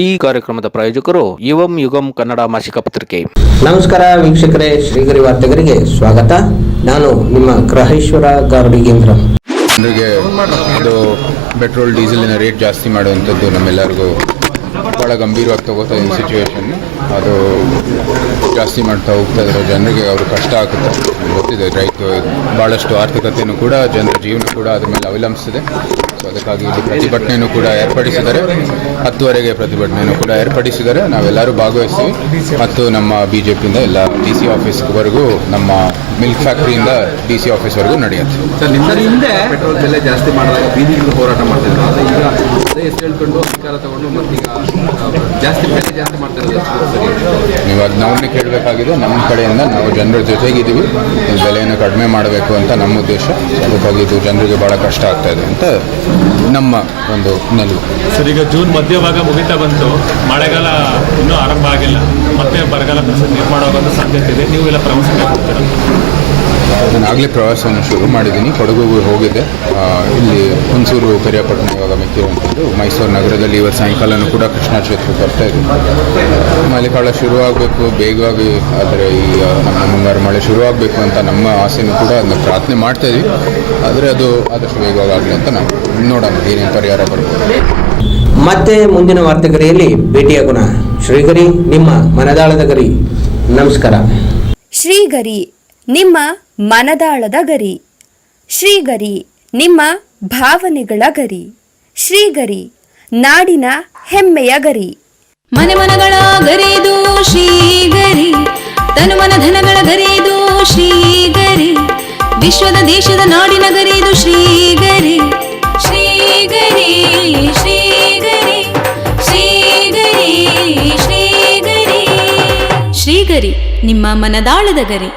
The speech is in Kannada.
ಈ ಕಾರ್ಯಕ್ರಮದ ಪ್ರಾಯೋಜಕರು ಯುವಂ ಯುಗಂ ಕನ್ನಡ ಮಾಸಿಕ ಪತ್ರಿಕೆ. ನಮಸ್ಕಾರ ವೀಕ್ಷಕರೇ, ಶ್ರೀಗರಿ ವಾರ್ತೆಗರಿಗೆ ಸ್ವಾಗತ. ನಾನು ನಿಮ್ಮ ಗ್ರಹೇಶ್ವರ ಗಾರ್ಡಿಗೇಂದ್ರ. ಜನರಿಗೆ ಅದು ಪೆಟ್ರೋಲ್ ಡೀಸೆಲಿನ ರೇಟ್ ಜಾಸ್ತಿ ಮಾಡುವಂಥದ್ದು ನಮ್ಮೆಲ್ಲರಿಗೂ ಭಾಳ ಗಂಭೀರವಾಗಿ ತಗೋತಾ ಇದ್ದ ಸಿಚುವೇಶನ್. ಅದು ಜಾಸ್ತಿ ಮಾಡ್ತಾ ಹೋಗ್ತಾ ಇರೋ ಜನರಿಗೆ ಅವರು ಕಷ್ಟ ಆಗುತ್ತೆ. ಗೊತ್ತಿದೆ, ಭಾಳಷ್ಟು ಆರ್ಥಿಕತೆಯೂ ಕೂಡ ಜನರ ಜೀವನ ಕೂಡ ಅದ್ರ ಮೇಲೆ ಅವಲಂಬಿಸಿದೆ. ಸೊ ಅದಕ್ಕಾಗಿ ಇಲ್ಲಿ ಪ್ರತಿಭಟನೆಯೂ ಕೂಡ ಏರ್ಪಡಿಸಿದ್ದಾರೆ. 10ವರೆಗೆ ಪ್ರತಿಭಟನೆಯೂ ಕೂಡ ಏರ್ಪಡಿಸಿದ್ದಾರೆ. ನಾವೆಲ್ಲರೂ ಭಾಗವಹಿಸ್ತೀವಿ ಮತ್ತು ನಮ್ಮ BJPಯಿಂದ ಎಲ್ಲ DC ಆಫೀಸ್ವರೆಗೂ, ನಮ್ಮ ಮಿಲ್ಕ್ ಫ್ಯಾಕ್ಟ್ರಿಯಿಂದ DC ಆಫೀಸ್ವರೆಗೂ ನಡೆಯುತ್ತೆ. ಸರ್, ಹಿಂದೆ ಪೆಟ್ರೋಲ್ ಬೆಲೆ ಜಾಸ್ತಿ ಮಾಡಿದಾಗ ಬೀದಿಗಳು ಹೋರಾಟ ಮಾಡ್ತಿದ್ರು. ಆದರೆ ಈಗ ಅದೇ ಹೆಸರು ಹೇಳ್ಕೊಂಡು ಅಧಿಕಾರ ತಗೊಂಡು ಮತ್ತೀಗ ಜಾಸ್ತಿ ಬೆಲೆ ಜಾಸ್ತಿ ಮಾಡ್ತಾ ಇರೋದು ನೀವು ಅದು ನಾವನ್ನೇ ಕೇಳಬೇಕಾಗಿದೆ. ನಮ್ಮ ಕಡೆಯಿಂದ ನಾವು ಜನರ ಜೊತೆಗಿದ್ದೀವಿ. ಈ ಬೆಲೆಯನ್ನು ಕಡಿಮೆ ಮಾಡಬೇಕು ಅಂತ ನಮ್ಮ ಉದ್ದೇಶ. ಅದಕ್ಕಾಗಿ ಇದು ಜನರಿಗೆ ಭಾಳ ಕಷ್ಟ ಆಗ್ತಾ ಇದೆ ಅಂತ ನಮ್ಮ ಒಂದು ನಿಲುವು. ಸರ್, ಈಗ ಜೂನ್ ಮಧ್ಯಭಾಗ ಮುಗಿತಾ ಬಂತು, ಮಳೆಗಾಲ ಇನ್ನೂ ಆರಂಭ ಆಗಿಲ್ಲ, ಮತ್ತೆ ಬರಗಾಲ ಪರಿಸ್ಥಿತಿ ನಿರ್ಮಾಣ ಆಗೋದು ಸಾಧ್ಯತೆ ಇದೆ. ನೀವು ಎಲ್ಲ ಪ್ರವಾಸಕ್ಕೆ ಹೋಗ್ತೀರಾ? ನಾನಾಗಲೇ ಪ್ರವಾಸವನ್ನು ಶುರು ಮಾಡಿದ್ದೀನಿ. ಕೊಡಗುಗೂ ಹೋಗಿದ್ದೆ. ಇಲ್ಲಿ ಹುಣಸೂರು, ಪಿರಿಯಾಪಟ್ಟಣ ಇವಾಗ ಮಿಕ್ಕಿರುವಂಥದ್ದು. ಮೈಸೂರು ನಗರದಲ್ಲಿ ಇವತ್ತು ಸಾಯಂಕಾಲನೂ ಕೂಡ ಕೃಷ್ಣಾ ಕ್ಷೇತ್ರಕ್ಕೆ ಬರ್ತಾ ಇದೆ. ಮಳೆಗಾಲ ಶುರುವಾಗಬೇಕು ಬೇಗವಾಗಿ, ಆದರೆ ಈ ನಮ್ಮ ಮುಂಗಾರು ಮಳೆ ಶುರುವಾಗಬೇಕು ಅಂತ ನಮ್ಮ ಆಸೆನೂ ಕೂಡ ಅದನ್ನ ಪ್ರಾರ್ಥನೆ ಮಾಡ್ತಾ ಇದ್ವಿ. ಆದರೆ ಅದು ಆದಷ್ಟು ವೇಗವಾಗಿ ಆಗಲಿ ಅಂತ ನಾವು ನೋಡೋಣ ಏನೇನು ಪರಿಹಾರ ಬರ್ಬೋದು. ಮತ್ತೆ ಮುಂದಿನ ವಾರ್ತೆಗರಿಯಲ್ಲಿ ಭೇಟಿಯಾಗೋಣ. ಶ್ರೀಗರಿ, ನಿಮ್ಮ ಮನದಾಳದ ಗರಿ. ನಮಸ್ಕಾರ. ಶ್ರೀಗರಿ, ನಿಮ್ಮ ಮನದಾಳದ ಗರಿ. ಶ್ರೀಗರಿ, ನಿಮ್ಮ ಭಾವನೆಗಳ ಗರಿ. ಶ್ರೀಗರಿ, ನಾಡಿನ ಹೆಮ್ಮೆಯ ಗರಿ. ಮನೆ ಮನಗಳ ಗರಿದು ಶ್ರೀಗರಿ, ತನು ಮನ ಧನಗಳ ಗರಿದು ಶ್ರೀಗರಿ, ವಿಶ್ವದ ದೇಶದ ನಾಡಿನ ಗರಿದು ಶ್ರೀಗರಿ. ಶ್ರೀಗರಿ ಶ್ರೀಗರಿ ಶ್ರೀಗರಿ ಶ್ರೀಗರಿ ಶ್ರೀಗರಿ, ನಿಮ್ಮ ಮನದಾಳದ ಗರಿ.